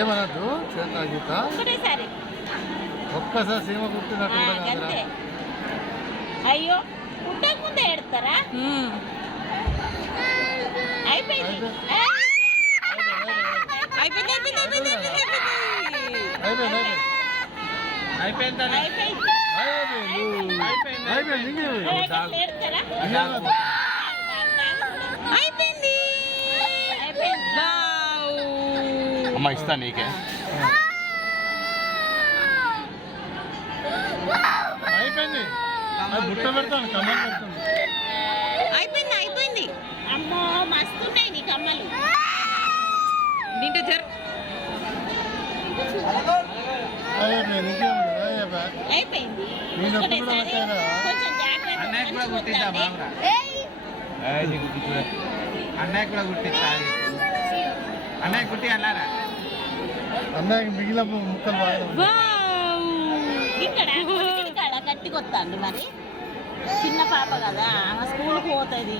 ఏమనద్దు చేత గీత ఒకటేసారి ఒక్కసారి సీమ కుట్టినట్టు అంతే. అయ్యో పుట్టక ముందే ఎడతారా? అయిపోయింది అయిపోయింది అయిపోయింది అయిపోయింది అమ్మ ఇస్తా నీకే. అయిపోయింది బుట్ట పెడతాను కమ్మలు పెడుతుంది. అయిపోయింది అయిపోయింది. అమ్మో మస్తున్నాయి నీ కమ్మలు. దీంట్లో జర అయిపోయింది. అన్నయ్య కూడా కుట్టిస్తా. అన్నయ్య కుట్టి అన్నారా? అన్నయ్య మిగిలిన ముక్కలు బాగా ఇక్కడ గట్టికొస్తాండి. మరి చిన్న పాప కదా ఆమె స్కూల్కి పోతుంది.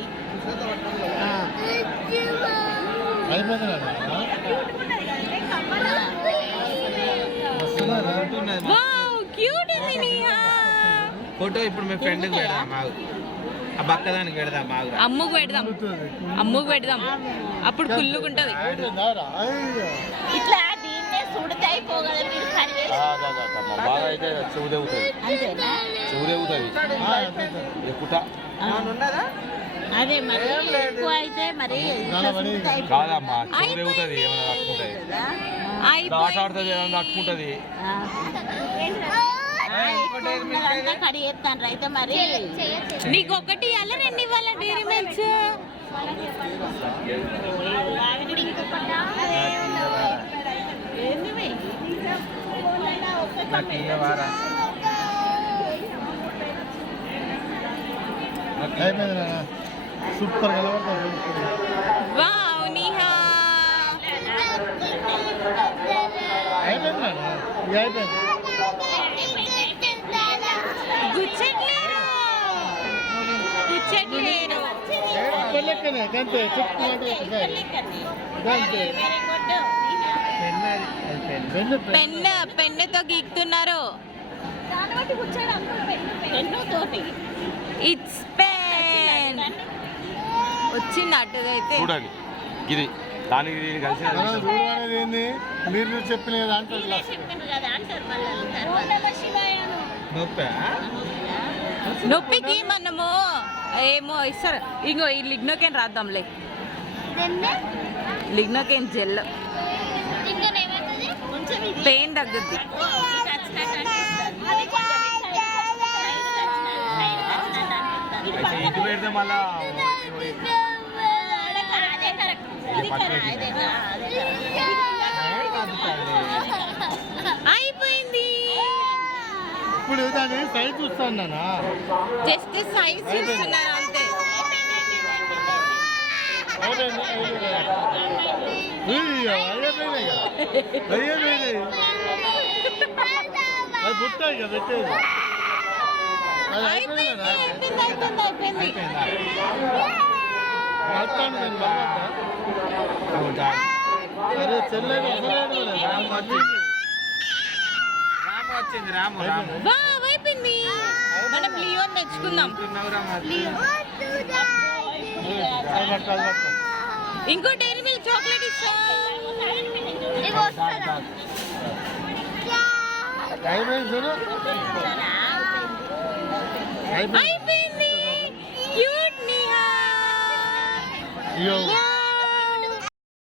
ఫోటో ఇప్పుడు మీ ఫ్రెండ్కి పెడదాం. మాకు ఆ బక్కదానికి పెడదాం. మాకు అమ్ముకు పెడదాం. అమ్ముకు పెడదాం. అప్పుడు కుళ్ళుకుంటది. ఇట్లా దీన్నే సుడితే అయిపోగలరు. మీరు బాగా అయితే చెవుదేవుతుంది. అంతేనా? చెవుదేవుతుంది ఉన్నదా? అదే మరి ఎక్కువ అయితే మరి కాదమ్మా చెవుదేవుతుంది. ఏమైనా తట్టుకుంటుంది. ఆట ఆడుతుంది ఏమైనా తట్టుకుంటుంది. కడిగేస్తాను అయితే మరి. నీకు ఒకటి ఇవ్వాలా రెండు ఇవ్వాలా dairy milks? Super wow Neha గుచ్చట్లేరు గుచ్చట్లేరు. పెన్నుతో గీక్తున్నారు. ఇట్స్ పెన్ వచ్చింది అటుగా అయితే చూడండి. ఇది దానికి కలిసి మీరు చెప్పిన నొప్పికి మనము ఏమో ఇస్తారు. ఇంకో ఈ లిగ్నోకేన్ రాద్దాంలే. లిగ్నోకేన్ జెల్ పెయిన్ తగ్గుద్ది. ఇటు పెడితే మళ్ళా అయిపోయింది. ఇప్పుడు దాన్ని సైజ్ చూస్తాను. జస్ట్ సైజ్ చూస్తున్నారు అంతే. బుట్ట ఇక పెట్టేది. అయిపోయింది అయిపోయింది అయిపోయింది. అరే చెల్లెలు వచ్చింది. రాము వావ్ అయిపోయింది. మనం లియోన్ తెచ్చుకుందాం. ఇంకో డైరీ మిల్క్ చాక్లెట్ ఇస్తా. అయిపోయింది. క్యూట్ నిహా.